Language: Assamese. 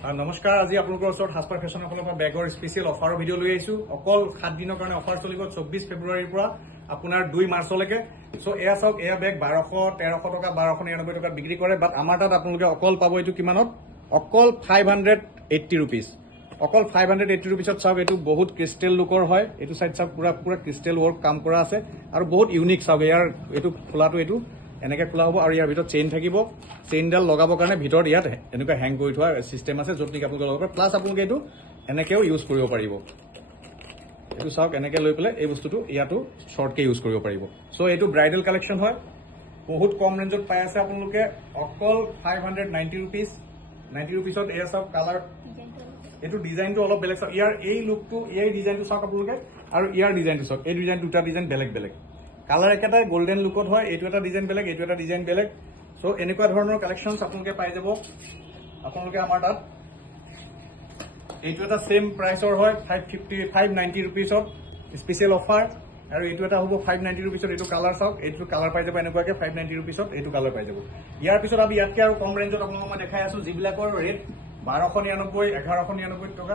নমস্কাৰ আজি আপোনালোকৰ ওচৰত হাছপাৰ ফেশ্বনৰ ফালৰ পৰা বেগৰ স্পেচিয়েল অফাৰৰ ভিডিঅ' লৈ আহিছো অকল 7 দিনৰ কাৰণে অফাৰ চলিব 24 ফেব্ৰুৱাৰীৰ পৰা আপোনাৰ 2 মাৰ্চলৈকে সো এয়া চাওক এয়া বেগ 1200 টকা 1299 টকা বিক্ৰী কৰে বাট আমাৰ তাত আপোনালোকে অকল পাব এইটো কিমানত অকল 580 रुपीस অকল 580 रुपीसত চাওক এটো বহুত ক্রিস্টাল লুকৰ হয় এটো সাইড চাওক পুৰা ক্ৰিস্টাল ওয়াৰ্ক কাম কৰা আছে আৰু বহুত ইউনিক চাওক ইয়াৰ এটো খোলাটো এটো এনেকে খোলা হ'ব আৰু ইয়াৰ ভিতৰত চেইন থাকিব চেইনডাল লগাবৰ কাৰণে ভিতৰত ইয়াত এনেকুৱা হ্যাং কৰি থোৱা সিস্টেম আছে যত নিকি আপোনালোকে লগাব প্লাস আপোনালোকে এটো এনেকেও ইউজ কৰিব পাৰিব এটো চাওক এনেকে লৈ পেলে এই বস্তুটো ইয়াটো শৰ্টকে ইউজ কৰিব পাৰিব সো এটো ব্ৰাইডাল কালেকশন হয় বহুত কম ৰেঞ্জত পাই আছে আপোনালোকে অকল 590 रुपीस 90 रुपीसত এয়া সব কালাৰ এটো ডিজাইনটো অলপ বেলেগ চাওক ইয়াৰ এই লুকটো এই ডিজাইনটো চাওক আপোনালোকে আৰু ইয়াৰ ডিজাইনটো চাওক এই ডিজাইন দুটা ডিজাইন বেলেগ কালাৰ একেটা গোল্ডেন লুকত হয় এটো এটা ডিজাইন বেলেগ এটো এটা ডিজাইন বেলেগ সো এনেকুৱা ধৰণৰ কালেকশনস আপোনালোকে পাই যাব আপোনালোকে আমাৰ তাত এটো এটা সেম প্ৰাইসৰ হয় 590 रुपीसত স্পেশাল অফাৰ আৰু এটো এটা হ'ব 590 रुपीसত এটো কালাৰ চাওক এটো কালাৰ পাই যাব এনেকুৱাকে 590 रुपीसত এটো কালাৰ পাই যাব ইয়াৰ পিছত আমি ইয়াতকে আৰু কম ৰেঞ্জত আপোনালোকক মই দেখাই আছো জিবিলাকৰ ৰেট 1299 1199 টকা